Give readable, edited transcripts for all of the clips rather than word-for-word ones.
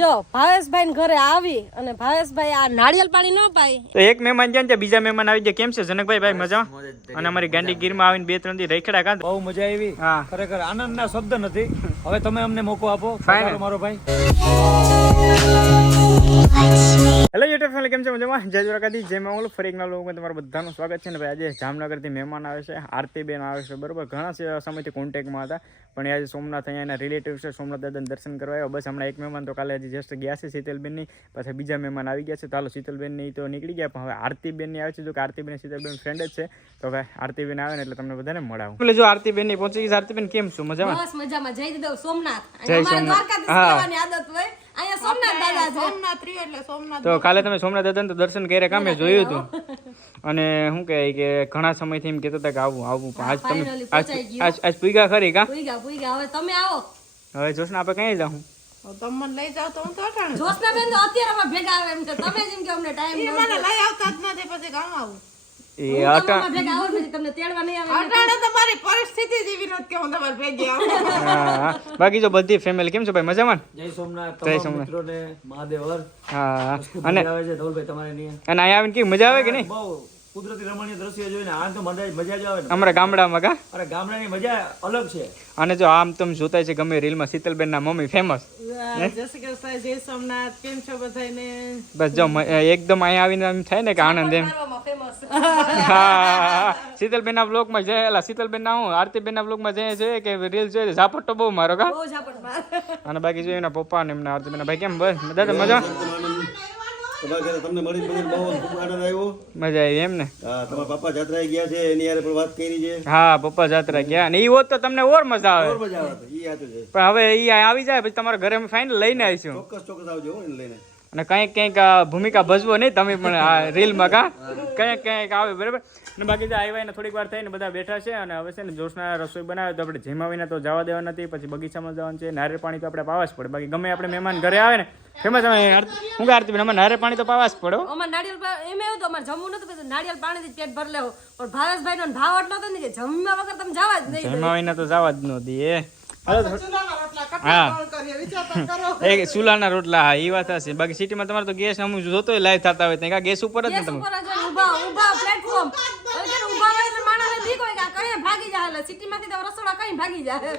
જો ભાવેશભાઈ ને ઘરે આવી અને ભાવેશભાઈ આ નાળિયેર પાણી ન પાય તો એક મહેમાન જાય ને બીજા મહેમાન આવી જાય. કેમ છે જનકભાઈ? ભાઈ મજા. અને અમારી ગાંડી ગીરમાં આવીને 2-3 દી રેખડા કાંત બહુ મજા આવી. હા ખરેખર આનંદના શબ્દ નથી. હવે તમે અમને મોકો આપો. મારો ભાઈ. હેલો યુટ્યુબ ફેમિલી, કેમ છે મજામાં? જય દ્વારકાધીશ, જય મંગળ. ફરી એક નવા લોકોમાં તમારું બધાનું સ્વાગત છે ને ભાઈ. આજે જામનગરથી મહેમાન આવે છે, આરતીબેન આવે છે, બરોબર. ઘણા સમયથી કોન્ટેક્ટમાં હતા, પણ આજે સોમનાથ અહીંયા એના રિલેટિવ છે, સોમનાથ દાદાને દર્શન કરવા આવ્યો. બસ હમણાં એક મહેમાન તો કાલે હજી જસ્ટ ગયા છે, શીતલબેનની. પછી બીજા મહેમાન આવી ગયા છે. તો હાલો શીતલબેનની તો નીકળી ગયા, પણ હવે આરતીબેનની આવે છે. જો કે આરતીબેન શીતલબેન ફ્રેન્ડ જ છે, તો હવે આરતીબેન આવે ને એટલે તમને બધાને મળાવું. એટલે જો આરતીબેન ની પહોંચી ગઈ. આરતીબેન કેમ છો? મજામાં? બસ મજામાં. જય દીધો સોમનાથ. જય સોમનાથ. હા આદત હોય અહીંયા સોમનાથ દાદા છે. સોમનાથ રહ્યો એટલે સોમનાથ. તો કાલે તમે સોમનાથ દાદાને તો દર્શન કર્યા કામે જોયું હતું. અને શું કહે કે ઘણા સમયથી એમ કહેતા હતા કે આવું આજ તમે આજ પૂગ્યા ખરી કા? પૂગ્યા. હવે તમે આવો. હવે જોશના આપણે કઈ જાઉં? તમને લઈ જાવ તો હું તો અટાણ. જોશના બેન તો અત્યારે અમે ભેગા આવે એમ કે તમે જેમ કે અમને ટાઈમ મને લઈ આવતા જ નથી, પછી ગામ આવું. એ અટાણ ભેગા આવો ને તમને તેડવા નહીં આવે. અટાણે તમારી પરિસ્થિતિ જેવી નથી કે હું તમારે ભેગી આવું. હા બાકી જો બધી ફેમિલી કેમ છો ભાઈ? મજામાં? જય સોમનાથ. જય સોમનાથ. મિત્રોને મહાદેવ હર. હા અને આવે છે ધવલભાઈ તમારે નહીં. અને અહીંયા આવીને કેવી મજા આવે કે નહીં? બહુ કુદરતી રમણીય દ્રશ્ય જોઈને આ તો મજા જ આવે ને. અમારા ગામડામાં કા? અરે ગામડાની મજા અલગ છે. અને જો આમ તમે જોતા છે ગમે રીલમાં શીતલબેન ના મમ્મી ફેમસ. જય શ્રી કૃષ્ણ, જય સોમનાથ. કેમ છો બધાને? બસ જો એકદમ અહીંયા આવીને એમ થાય ને કે આનંદ એમ. હા શીતલબેન ના બ્લોગ માં જયેલા. શીતલબેન ના હું આરતીબેન ના બ્લોગ માં જઈએ છે કે રીલ જોઈએ ઝાપટ તો બહુ મારો કા. અને બાકી જો એના પપ્પા ને એમના આરતીબેન ભાઈ કેમ? બસ દાદા મજા. તમને મળી બહુ ખૂબ આનંદ આવ્યો. મજા આવી એમ ને? હા તમારા પપ્પા જાત્રાએ ગયા છે, એની યાર પણ વાત કરી છે. હા પપ્પા જાત્રા ગયા ને ઈ હોત તો તમને ઓર મજા આવે. બહુ મજા આવે. ઈ યાદ છે. પણ હવે ઈ આવી જાય પછી તમારા ઘરે અમે ફાઇનલ લઈને આવીશું. ચોક્કસ આવજો એને લઈને. અને કંઈક ભૂમિકા ભજવો નહીં તમે પણ આ રીલમાં કા કંઈક આવે બરાબર. અને બાકી તો આવ્યા ને થોડીક વાર થઈને બધા બેઠા છે. અને હવે છે ને જોશના રસોઈ બનાવે તો આપણે જેમાવીને તો જવા દેવા નથી. પછી બગીચામાં જવાનું છે. નારિયેળ પાણી તો આપણે પાવા જ પડે. બાકી ગમે આપણે મહેમાન ઘરે આવે ને ફેમસ હું આરતી અમારે નારિયેળ પાણી તો પાવા જ પડે. અમારે નારિયેળ એમ એવું તો અમારે જમવું નતું, પછી નારિયેળ પાણીથી પેટ ભરી લેવું. પણ ભાવેશભાઈ નો ભાવ એટલો હતો ને કે જમવા વગર તમે જવા જ નહીં. જેમાવીને તો જવા જ ન દે. હા એક ચૂલાના રોટલા. હા એ વાત હશે. બાકી સિટીમાં તમારે તો ગેસ અમુક જોતો લાઈવ થતા હોય ત્યાં ગેસ ઉપર જ ને તમે પ્લેટફોર્મ ભાગી જાય. સિટીમાંથી તો રસોડા કઈ ભાગી જાય.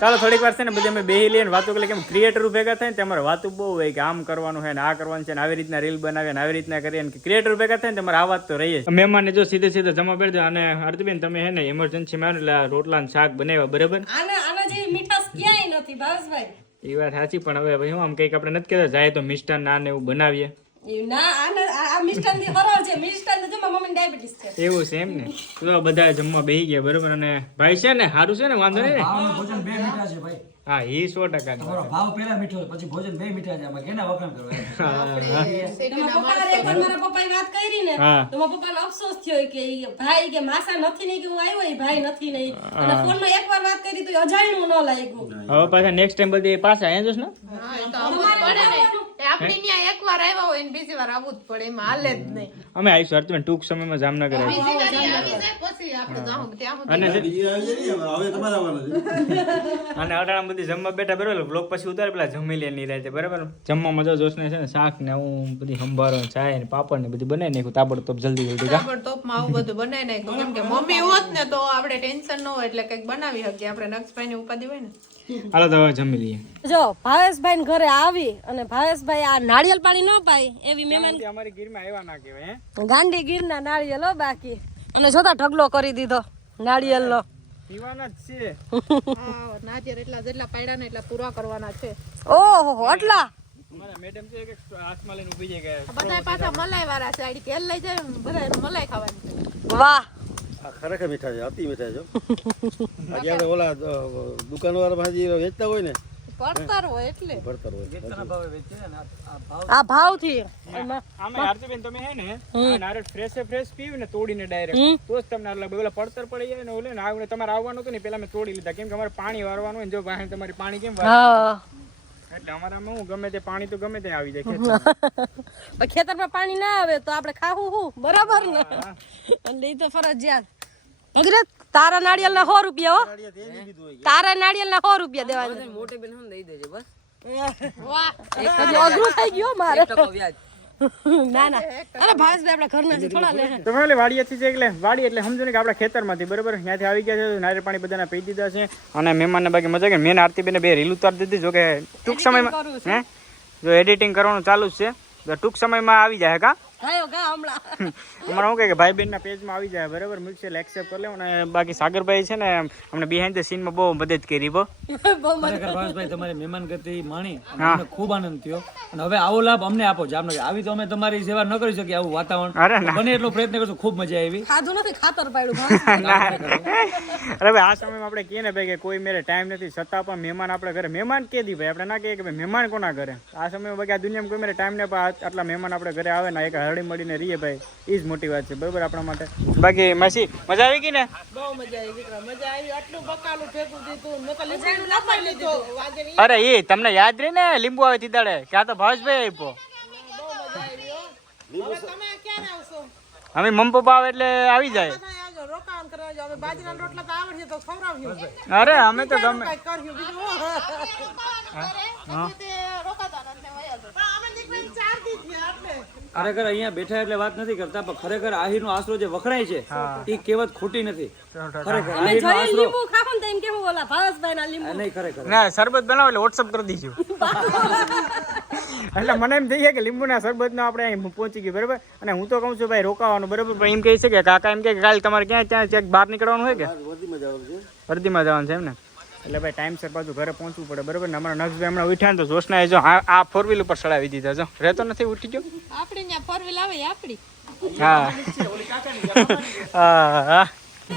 ચાલો થોડીક વાર છે ને બધી અમે બેહી લઈએ ને વાતો કરીએ. કેમ ક્રિએટર ભેગા થાય ને તમારે વાતો બહુ હોય કે આમ કરવાનું છે ને આ કરવાનું છે ને આવી રીતના રીલ બનાવીએ ને આવી રીતના કરીએ ને ક્રિએટર ભેગા થાય ને તમારે આ વાત તો રહીએ. મહેમાનને જો સીધે જમા કરી દો. અને આરતીબેન તમે હે ને ઇમરજન્સીમાં એટલે રોટલા ને શાક બનાવ્યા બરાબર. આના જેવી મીઠાશ ક્યાંય નથી ભાવેશભાઈ. એ વાત સાચી. પણ હવે ભાઈ હું આમ કંઈક આપણે નથી કહેતા જાય તો મિષ્ટાન ના ને એવું બનાવીએ. એવું છે એમ ને? તો બધા જમવા બેસી ગયા બરોબર. અને ભાઈ છે ને સારું છે ને, વાંધો નહીં. ભોજન બે મીઠા છે ભાઈ. હા એ 100% તમારો ભાવ પેલા મીઠો પછી ભોજન બે મીઠા છે. આમાં કેના વખાણ કરવા? મારા પપ્પાએ વાત કરી ને તો મારા પપ્પાને અફસોસ થયો કે ભાઈ કે માસા નથી નહીં કે હું આવ્યો એ ભાઈ નથી નહીં. અને ફોનમાં એકવાર વાત કરી તો અજાણ્યું ન લાગ્યું. હવે પાછા નેક્સ્ટ ટાઈમ બધી પાછા અહીંયા જોશ ને. આપણે ત્યાં એકવાર આવ્યા હોય ને બીજી વાર આવવું જ પડે, એમાં હાલે જ નહીં. અમે આવીશું અર્થમાં ટૂંક સમયમાં જામનગર આવીશું. પછી આપણે જાઉં ત્યાં અને બીજી આવી જાય ને, હવે તમારે આવવાનું છે. અને અટાણા બધી જમવા બેઠા બરાબર. બ્લોગ પછી ઉતારે પેલા જમી લે ની રાતે બરાબર. જમવા મજા જોશને છે ને શાક ને હું બધી સંભારો ચાય ને પાપડ ને બધી બનાવી નાખ્યું તાબડતોબ જલ્દી તાબડતોબમાં આવું બધું બનાવી નાખ્યું. કેમ કે મમ્મી હોત ને તો આપણે ટેન્શન ન હોય એટલે કંઈક બનાવી શકીએ. આપણે નક્ષભાઈ ની ઉપાધિ હોય ને. હાલો તો હવે જમી લઈએ. જો ભાવેશભાઈ ને ઘરે આવી અને ભાવેશભાઈ આ નાળિયેર પાણી ન પાય એવી મહેમાન અમારી ગીરમાં આવ્યા ના કહેવાય. ગાંડી ગીરના નાળિયેર બાકી. અને જોતા ઢગલો કરી દીધો નાળિયેર નો. પીવાના જ છે. નાળિયેર જેટલા પાડ્યા ને એટલા પૂરા કરવાના છે. ઓહો આટલા. અમારા મેડમ તો એક હાથમાં લઈને ઊભી જઈ ગયા. બધા પાછા મલાઈ વાળા છે. આડી તેલ લઈ જાય બધા મલાઈ ખાવાની. વાહ ખરેખર મીઠા છે, અતિ મીઠા છે. આજે આપણે ઓલા દુકાનવાળા ભાજી વેચતા હોય ને પડતર હોય એટલે ભરતર હોય. કેટલાના ભાવે વેચે ને આ ભાવથી. આમે આરતીબેન તમે હે ને નારિયેળ ફ્રેશ પીવી ને તોડીને ડાયરેક્ટ તો જ તમને લાગે. ઓલા પડતર પડી જાય ને ઓલે ને આવને તમારે આવવાનું હતું ને પેલા મેં તોડી લીધા. કેમ કે અમારે પાણી વારવાનું હોય ને જો વાહન તમારી પાણી કેમ વારે એટલે અમારામાં હું ગમે તે પાણી તો ગમે તે આવી જાય. ખેતરમાં પાણી ના આવે તો આપણે ખાવું હું બરાબર ને. એટલે એ તો ફરજિયાત. અગરે તારા નાળિયેર ના 100 રૂપિયા હો. તારા નાળિયેર ના 100 રૂપિયા દેવાના. મોટી બેન હમ દઈ દેજે બસ. વાહ અઘરું થઈ ગયું મારે. ના ના અરે ભાવેશભાઈ આપણા ઘરના છે થોડા લે. તો ફેમિલી વાડીએથી છે એટલે વાડી એટલે સમજો ને કે આપણા ખેતરમાંથી બરાબર ત્યાંથી આવી ગયા છે નારિયેળ પાણી બધાના પી દીધા છે અને મહેમાનને બાકી મજા કે મેન આરતીબેને 2 રીલ ઉતારી દીધી જો કે ટૂંક સમયમાં હે જો એડિટિંગ કરવાનું ચાલુ જ છે તો ટૂંક સમયમાં આવી જાય કા ગાયો ગા હમણાં. અમારે શું કહે કે ભાઈ બહેનના પેજમાં આવી જાય બરાબર મ્યુચ્યુઅલ એક્સેપ્ટ કરી લેવું અને બાકી સાગરભાઈ છે ને અમને બિહાઇન્ડ ધ સીનમાં બહુ મદદ કરી બહુ ખરેખર ભાવેશભાઈ તમારી મહેમાન ગતિ માણી અને અમને ખૂબ આનંદ થયો અને હવે આવો લાભ અમને આપો જામનગર આવી તો અમે તમારી સેવા ન કરી શકીએ આવું વાતાવરણ બને એટલો પ્રયત્ન કરશું ખૂબ મજા આવી ખાધું નથી ખાતર પાડ્યું અરે ભાઈ આ સમયમાં આપણે કહીએ ને ભાઈ કે કોઈ મેરે ટાઈમ નથી છતાં પણ મહેમાન આપણે ઘરે મહેમાન કે દી ભાઈ આપણે ના કહીએ કે ભાઈ મહેમાન કોના ઘરે આ સમયમાં બાકી આ દુનિયામાં કોઈ મેરે ટાઈમ ને આટલા મહેમાન આપણે ઘરે આવે ને એક હળી મળીને રહીએ ભાઈ એ જ મોટી વાત છે બરોબર આપણા માટે બાકી માસી મજા આવી ગઈ ને બહુ મજા આવી દીકરા મજા આવી આટલું બકાલું ભેગું દીધું મેં તો લીંબુ લપાઈ લીધો વાજે અરે એ તમને યાદ રહી ને લીંબુ આવે તીદાડે કે આ તો ભાવેશભાઈ આપ્યો બહુ મજા આવી હો હવે તમે ક્યાં આવશો અમે મમ્મી પપ્પા આવે એટલે આવી જાય આવજો રોકાણ કરવા જાવ અમે બાજરાના રોટલા તો આવડશે તો ખવડાવ્યું અરે અમે તો ગમે કઈ કર્યું બીજું ખરેખર અહીંયા બેઠા એટલે વાત નથી કરતા પણ ખરેખર આહીરનો આશરો જે વખણાય છે એ કહેવત ખોટી નથી ખરેખર આહીરનો આશરો લીંબુ ખાખો ને તો એમ કેવું ઓલા ભાવેશભાઈ ના લીંબુ નહીં ખરેખર ના શરબત બનાવો એટલે વોટ્સઅપ કરી દીધું એટલે મને એમ થઈ ગયા કે લીંબુના શરબતનો આપણે અહીં પહોંચી ગયું બરાબર અને હું તો કહું છું ભાઈ રોકાવાનું બરાબર પણ એમ કહે છે કે કાકા એમ કે કાલે તમારે ક્યાં ત્યાં ક્યાંક બહાર નીકળવાનું હોય કે વર્ધીમાં જવાનું છે એમ ને એટલે ભાઈ ટાઈમસર પાછું ઘરે પહોંચવું પડે બરાબર ને અમારા નક્ષભાઈ હમણાં ઉઠ્યા ને તો જોશના જો આ 4 વ્હીલ ઉપર ચડાવી દીધા જો રહેતો નથી ઉઠી ગયો આપણી ત્યાં 4 વ્હીલ આવે આપણી હા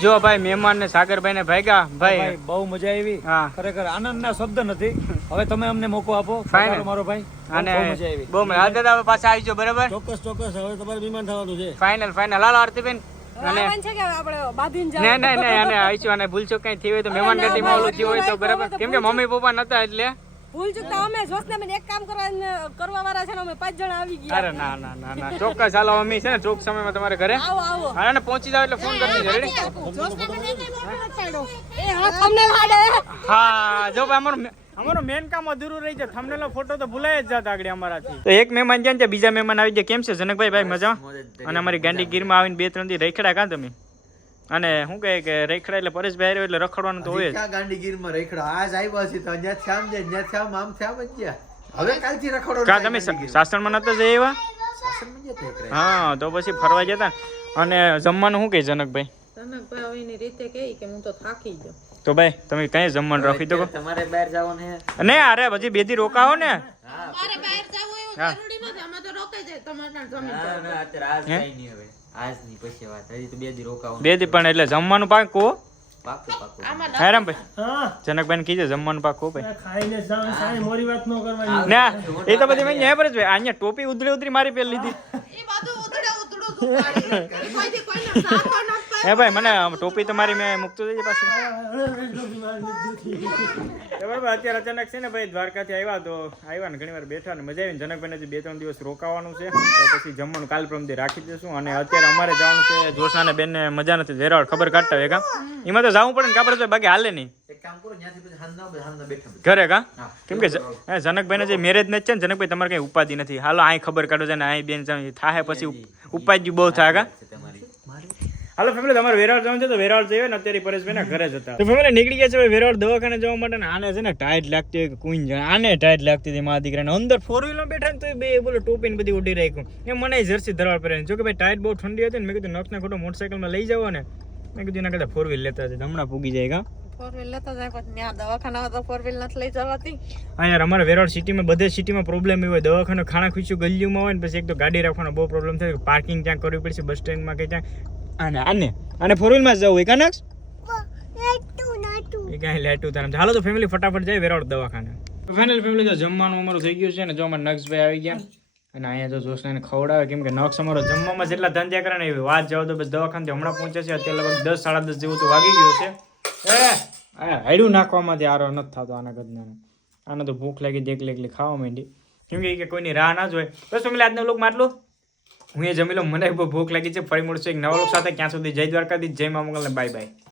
જો ભાઈ મહેમાન ને સાગરભાઈ ને ભાગ્યા ભાઈ બહુ મજા આવી ખરેખર આનંદના શબ્દ નથી હવે તમે અમને મોકો આપો મારો ભાઈ અને બહુ મજા દાદા પાછા આવી જાઓ બરાબર ચોક્કસ ચોક્કસ હવે તમારે વિમાન થવાનું છે ફાઇનલ હાલો આરતીબેન આવવાનું છે કે આપણે બાંધીને જાવ નહીં અને આઈશું અને ભૂલચૂક કઈ થઈ હોય તો મહેમાન ગતિમાં ઓલું થયું હોય તો બરાબર કેમ કે મમ્મી પપ્પા નતા એટલે ભૂલ ચૂકતા અમે જોશના એક કામ કરવા વાળા છે ને અમે 5 જણા આવી ગયા અરે ના ચોક્કસ હાલો મમ્મી છે ને ચોક સમયમાં તમારે ઘરે આવો હા ને પહોંચી જાવ એટલે ફોન કરી દેજો રેડી એ હા તમને લાડે હા જો ભાઈ અમારો મેન કામ અધૂરું રહી જાય થંબનેલનો ફોટો તો ભૂલાય જ જાત આગળ અમારાથી તો એક મહેમાન જાય ને બીજા મહેમાન આવી જાય કેમ છે જનકભાઈ ભાઈ મજા અને અમારી ગાંધીગીરમાં આવીને 2-3 દી રેખડા કાં તમે અને શું કહે કે રેખડા એટલે પરેશભાઈ આવ્યો એટલે રખડવાનું તો હોય જ ગાંધીગીરમાં રેખડા આજ આવ્યા છે તો અહીંયા શ્યામ જાય અહીંયા શ્યામ આમ શ્યામ જ ગયા હવે કાલથી રખડો કા તમે શાસનમાં નતા જઈ એવા હા તો પછી ફરવા જતા અને જમવાનું શું કહે જનકભાઈ જનકભાઈ હવે એની રીતે કહે કે હું તો થાકી ગયો તો ભાઈ તમે કઈ જમવાનું રાખી દો તમારે બહાર જવાનું છે ને અરે પછી 2 દી રોકાવો ને મારે બહાર જવું એવું જરૂરી નથી અમે તો રોકાઈ જાય તમારે જમીન ના અત્યારે આજ કઈ નહીં હવે આજ ની પછી વાત હજી તો 2 દી રોકાવાનું 2 દી પણ એટલે જમવાનું પાકું પાકું હા રામભાઈ જનકભાઈ ને કીધે જમવાનું પાકું ભાઈ ખાઈને જાવ સારી મોરી વાત ન કરવાની ના એ તો બધી મેં ન્યાય પર જ ભાઈ અહીંયા ટોપી ઉધડી મારી પેલી લીધી એ બધું ઉતડું કોઈથી કોઈને સારો ન હે ભાઈ મને ટોપી તમારી મેં મૂકતો જઈએ પાછી બરાબર અત્યારે અચાનક છે ને ભાઈ દ્વારકાથી આવ્યા તો આવ્યા ને ઘણી વાર બેઠા ને મજા આવી ને જનકભાઈને હજી 2-3 દિવસ રોકાવાનું છે તો પછી જમવાનું કાલ પ્રમદી રાખી દઈશું અને અત્યારે અમારે જવાનું છે જોશના ને બેનને મજા નથી વેરાવળ ખબર કાઢતા હોય કા એમાં તો જવું પડે ને કાપડ તો બાકી હાલે નહીં એક કામ કરો ત્યાંથી પછી હાંજના બેઠા ઘરે કા કેમ કે જનકભાઈને જે મેરેજ નથી છે ને જનકભાઈ તમારે કઈ ઉપાધિ નથી હાલો અહીં ખબર કાઢો છે ને અહીં બેન થાય પછી ઉપાધિ બહુ થાય કા હાલો ફેમિલી તમારે વેરાવળ જવાનું છે તો વેરાવળ જઈએ ને અત્યારે પરેશભાઈ ઘરે જતા તો ફેમિલી નીકળી ગયા છે વેરાવળ દવાખાને જવા માટે ને આને છે ને ટાઈટ લાગતી હોય કુઈન જણ આને ટાઈટ લાગતી હતી મારા દીકરાને અંદર 4 વ્હીલમાં બેઠા ને તો બે બોલો ટોપી ને બધી ઉડી રાખ્યું એ મને જર્સી ધરવાળ પહેરે જો કે ભાઈ ટાઈટ બહુ ઠંડી હતી ને મેં કીધું નખને ખોટો મોટરસાઇકલમાં લઈ જાવ ને મેં કીધું એના કરતા 4 વ્હીલ લેતા હતા હમણાં પૂગી જાય કા 4 વ્હીલ લેતા જાય પણ ત્યાં દવાખાના તો 4 વ્હીલ નથી લઈ જવાતી હા યાર અમારે વેરાવળ સિટીમાં બધે સિટીમાં પ્રોબ્લેમ એવો હોય દવાખાનું ખાણા ખુચ્યું ગલીઓમાં હોય ને પછી એક તો ગાડી રાખવાનો બહુ પ્રોબ્લેમ થાય પાર્કિંગ ત્યાં કરવી પડશે બસ સ્ટેન્ડમાં કે ત્યાં આને 4 વ્હીલમાં જવું હોય કાનક્સ એ કાંઈ લેટું તારે હાલો તો ફેમિલી ફટાફટ જાય વેરાવળ દવાખાને ફાઇનલ ફેમિલી તો જમવાનું અમારું થઈ ગયું છે ને જો અમારે નક્ષભાઈ આવી ગયા અને અહીંયા જો જોશનાને ખવડાવે કેમ કે નક્ષ અમારો જમવામાં જેટલા ધંધ્યા કરે ને એવી વાત જાવ તો બસ દવાખાને હમણાં પહોંચે છે અત્યારે લગભગ 10-10:30 જેવું તો વાગી ગયું છે હાઈડું નાખવામાંથી આરો નથી થતો આના ગદનાને આને તો ભૂખ લાગી એકલી ખાવા માંડી કેમ કે કોઈની રાહ ના જ હોય બસ ફેમિલી આજનો વ્લોગ માં આટલું હું એ જમી લઉં, મને બહુ ભૂખ લાગી છે. ફરી મળશું એક નવા લોક સાથે. ક્યાં સુધી જય દ્વારકાધીશ, જય મા મંગલ ને બાય બાય.